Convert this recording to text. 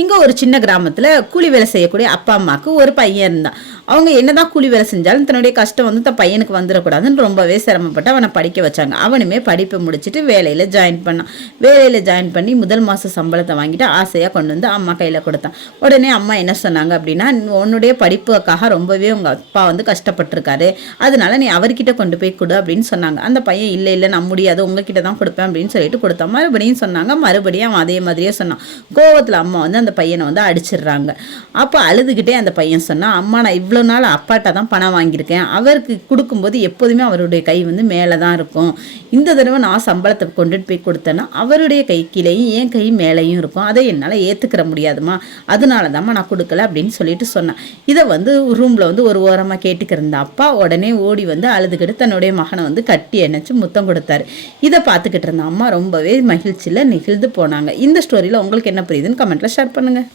இங்கே ஒரு சின்ன கிராமத்தில் கூலி வேலை செய்யக்கூடிய அப்பா அம்மாவுக்கு ஒரு பையன் இருந்தான். அவங்க என்னதான் கூலி வேலை செஞ்சாலும் தன்னுடைய கஷ்டம் வந்து தன் பையனுக்கு வந்துடக்கூடாதுன்னு ரொம்பவே சிரமப்பட்டு அவனை படிக்க வச்சாங்க. அவனுமே படிப்பை முடிச்சுட்டு வேலையில் ஜாயின் பண்ணான். வேலையில் ஜாயின் பண்ணி முதல் மாத சம்பளத்தை வாங்கிட்டு ஆசையாக கொண்டு வந்து அம்மா கையில் கொடுத்தான். உடனே அம்மா என்ன சொன்னாங்க அப்படின்னா, உன்னுடைய படிப்புக்காக ரொம்பவே உங்கள் அப்பா வந்து கஷ்டப்பட்டிருக்காரு, அதனால நீ அவர்கிட்ட கொண்டு போய் கொடு அப்படின்னு சொன்னாங்க. அந்த பையன் இல்லை நான் முடியாது, உங்ககிட்ட தான் கொடுப்பேன் அப்படின்னு சொல்லிட்டு கொடுத்தான். மறுபடியும் சொன்னாங்க. மறுபடியும் அவன் அதே மாதிரியே சொன்னான். கோவத்தில் அம்மா வந்து அந்த பையனை வந்து அடிச்சிடுறாங்க. அப்போ அழுதுகிட்டே அந்த பையன் சொன்னான், அம்மா நான் இவ்வளோ நாள் அப்பாட்ட தான் பணம் வாங்கியிருக்கேன், அவருக்கு கொடுக்கும்போது எப்போதுமே அவருடைய கை வந்து மேலே தான் இருக்கும், இந்த தடவை நான் சம்பளத்தை கொண்டுட்டு போய் கொடுத்தேன்னா அவருடைய கை கீழேயும் என் கை மேலேயும் இருக்கும், அதை என்னால் ஏற்றுக்கிற முடியாதுமா, அதனால தான்மா நான் கொடுக்கல அப்படின்னு சொல்லிட்டு சொன்னேன். இதை வந்து ரூமில் வந்து ஒரு ஓரமாக கேட்டுக்கிருந்த அப்பா உடனே ஓடி வந்து அழுதுகிட்டு தன்னுடைய மகனை வந்து கட்டி அணைச்சு முத்தம் கொடுத்தாரு. இதை பார்த்துக்கிட்டு இருந்த அம்மா ரொம்பவே மகிழ்ச்சியில் நெகிழ்ந்து போனாங்க. இந்த ஸ்டோரியில் உங்களுக்கு என்ன புரியுதுன்னு கமெண்ட்டில் ஷேர் பண்ணுங்கள்.